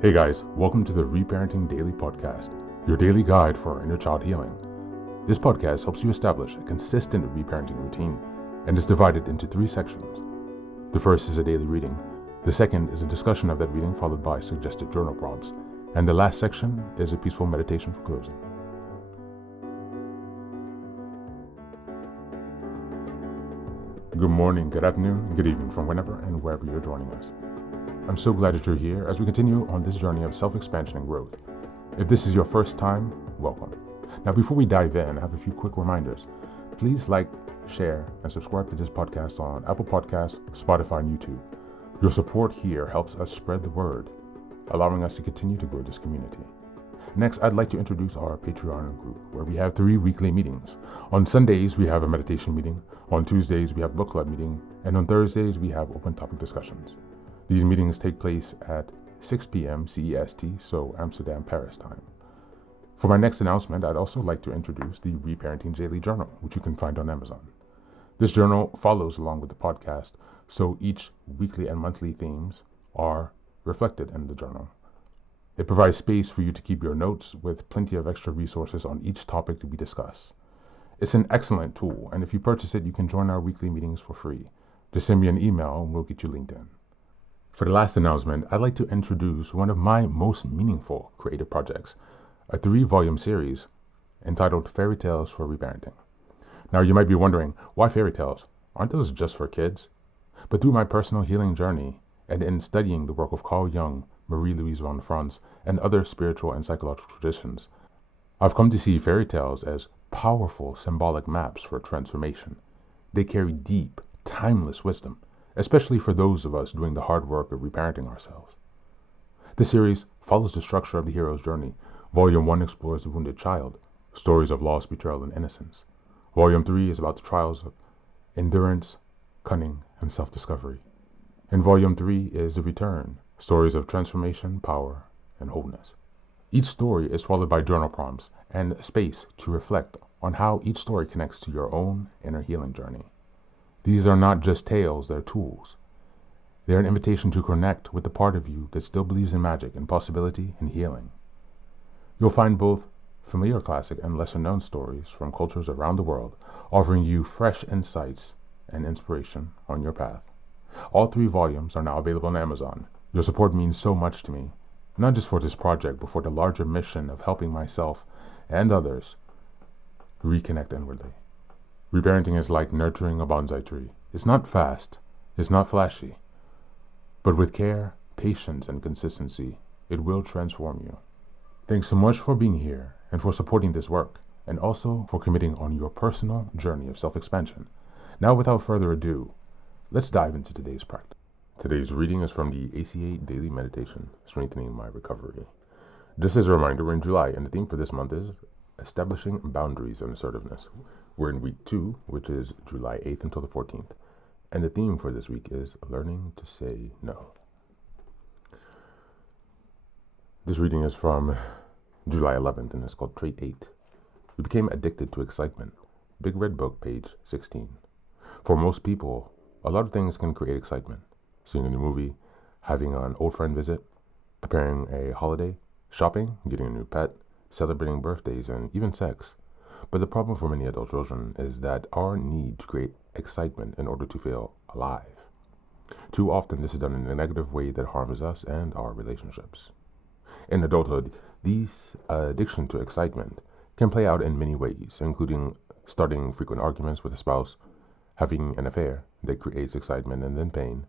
Hey guys, welcome to the Reparenting Daily podcast, your daily guide for inner child healing. This podcast helps you establish a consistent reparenting routine and is divided into 3 sections. The first is a daily reading, the second is a discussion of that reading followed by suggested journal prompts, and the last section is a peaceful meditation for closing. Good morning, good afternoon, and good evening from whenever and wherever you're joining us. I'm so glad that you're here as we continue on this journey of self-expansion and growth. If this is your first time, welcome. Now, before we dive in, I have a few quick reminders. Please like, share, and subscribe to this podcast on Apple Podcasts, Spotify, and YouTube. Your support here helps us spread the word, allowing us to continue to grow this community. Next, I'd like to introduce our Patreon group, where we have 3 weekly meetings. On Sundays, we have a meditation meeting. On Tuesdays, we have book club meeting. And on Thursdays, we have open topic discussions. These meetings take place at 6 p.m. CEST, so Amsterdam, Paris time. For my next announcement, I'd also like to introduce the Reparenting Daily journal, which you can find on Amazon. This journal follows along with the podcast, so each weekly and monthly themes are reflected in the journal. It provides space for you to keep your notes with plenty of extra resources on each topic that we discuss. It's an excellent tool, and if you purchase it, you can join our weekly meetings for free. Just send me an email and we'll get you linked in. For the last announcement, I'd like to introduce one of my most meaningful creative projects, a 3-volume series entitled Fairy Tales for Reparenting. Now, you might be wondering, why fairy tales? Aren't those just for kids? But through my personal healing journey and in studying the work of Carl Jung, Marie-Louise von Franz, and other spiritual and psychological traditions, I've come to see fairy tales as powerful symbolic maps for transformation. They carry deep, timeless wisdom, especially for those of us doing the hard work of reparenting ourselves. The series follows the structure of the hero's journey. Volume 1 explores the wounded child, stories of loss, betrayal, and innocence. Volume 3 is about the trials of endurance, cunning, and self-discovery. And Volume 3 is the return, stories of transformation, power, and wholeness. Each story is followed by journal prompts and space to reflect on how each story connects to your own inner healing journey. These are not just tales, they're tools. They're an invitation to connect with the part of you that still believes in magic and possibility and healing. You'll find both familiar classic and lesser-known stories from cultures around the world, offering you fresh insights and inspiration on your path. All 3 volumes are now available on Amazon. Your support means so much to me, not just for this project, but for the larger mission of helping myself and others reconnect inwardly. Reparenting is like nurturing a bonsai tree. It's not fast, it's not flashy, but with care, patience, and consistency, it will transform you. Thanks so much for being here and for supporting this work, and also for committing on your personal journey of self-expansion. Now, without further ado, let's dive into today's practice. Today's reading is from the ACA Daily Meditation, Strengthening My Recovery. Just as a reminder, we're in July, and the theme for this month is Establishing Boundaries and Assertiveness. We're in week 2, which is July 8th until the 14th. And the theme for this week is Learning to Say No. This reading is from July 11th, and it's called Trait 8. We became addicted to excitement. Big Red Book, page 16. For most people, a lot of things can create excitement. Seeing a new movie, having an old friend visit, preparing a holiday, shopping, getting a new pet, celebrating birthdays, and even sex. But the problem for many adult children is that our need to create excitement in order to feel alive. Too often this is done in a negative way that harms us and our relationships. In adulthood, these addiction to excitement can play out in many ways, including starting frequent arguments with a spouse, having an affair that creates excitement and then pain,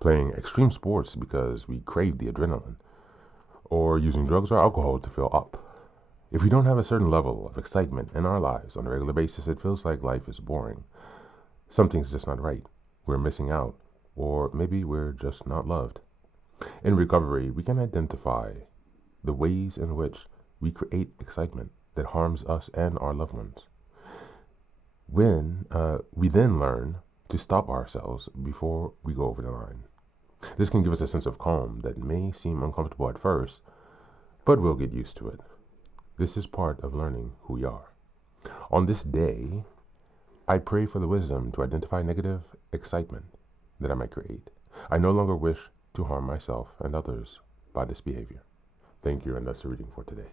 playing extreme sports because we crave the adrenaline, or using drugs or alcohol to feel up. If we don't have a certain level of excitement in our lives on a regular basis, it feels like life is boring. Something's just not right. We're missing out, or maybe we're just not loved. In recovery, we can identify the ways in which we create excitement that harms us and our loved ones. When we then learn to stop ourselves before we go over the line. This can give us a sense of calm that may seem uncomfortable at first, but we'll get used to it. This is part of learning who we are. On this day, I pray for the wisdom to identify negative excitement that I might create. I no longer wish to harm myself and others by this behavior. Thank you, and that's the reading for today.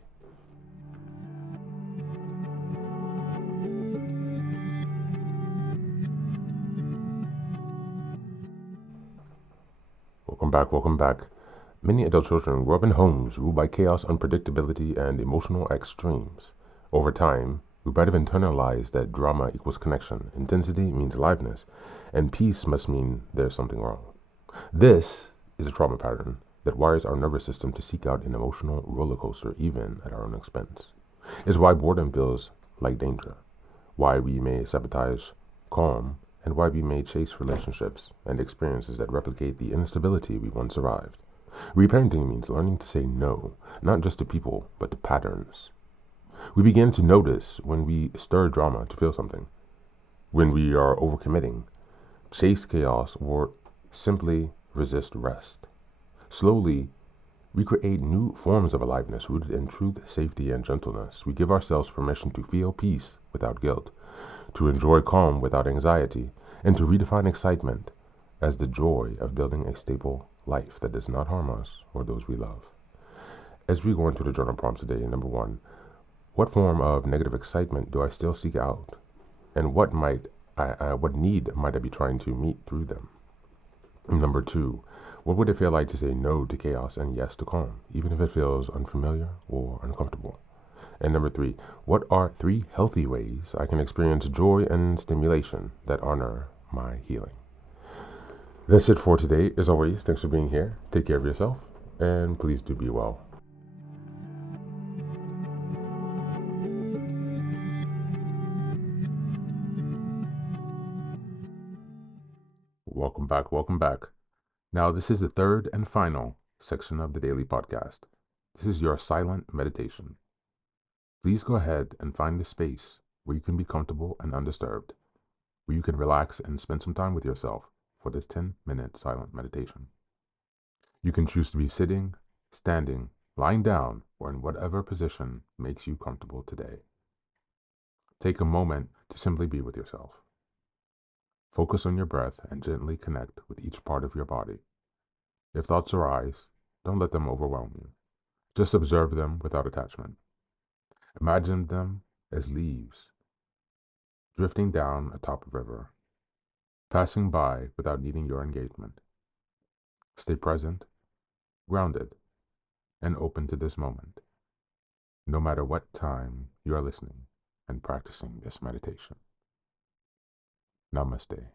Welcome back, welcome back. Many adult children grow up in homes ruled by chaos, unpredictability, and emotional extremes. Over time, we might have internalized that drama equals connection, intensity means aliveness, and peace must mean there's something wrong. This is a trauma pattern that wires our nervous system to seek out an emotional roller coaster even at our own expense. It's why boredom feels like danger, why we may sabotage calm, and why we may chase relationships and experiences that replicate the instability we once survived. Reparenting means learning to say no, not just to people, but to patterns. We begin to notice when we stir drama to feel something, when we are overcommitting, chase chaos, or simply resist rest. Slowly, we create new forms of aliveness rooted in truth, safety, and gentleness. We give ourselves permission to feel peace without guilt, to enjoy calm without anxiety, and to redefine excitement as the joy of building a stable life that does not harm us or those we love. As we go into the journal prompts today, number 1, what form of negative excitement do I still seek out? And what need might I be trying to meet through them? Number 2, what would it feel like to say no to chaos and yes to calm, even if it feels unfamiliar or uncomfortable? And number 3, what are 3 healthy ways I can experience joy and stimulation that honor my healing? That's it for today. As always, thanks for being here. Take care of yourself, and please do be well. Welcome back, welcome back. Now, this is the third and final section of the daily podcast. This is your silent meditation. Please go ahead and find a space where you can be comfortable and undisturbed, where you can relax and spend some time with yourself for this 10-minute silent meditation. You can choose to be sitting, standing, lying down, or in whatever position makes you comfortable today. Take a moment to simply be with yourself. Focus on your breath and gently connect with each part of your body. If thoughts arise, don't let them overwhelm you. Just observe them without attachment. Imagine them as leaves drifting down atop a river, passing by without needing your engagement. Stay present, grounded, and open to this moment, no matter what time you are listening and practicing this meditation. Namaste.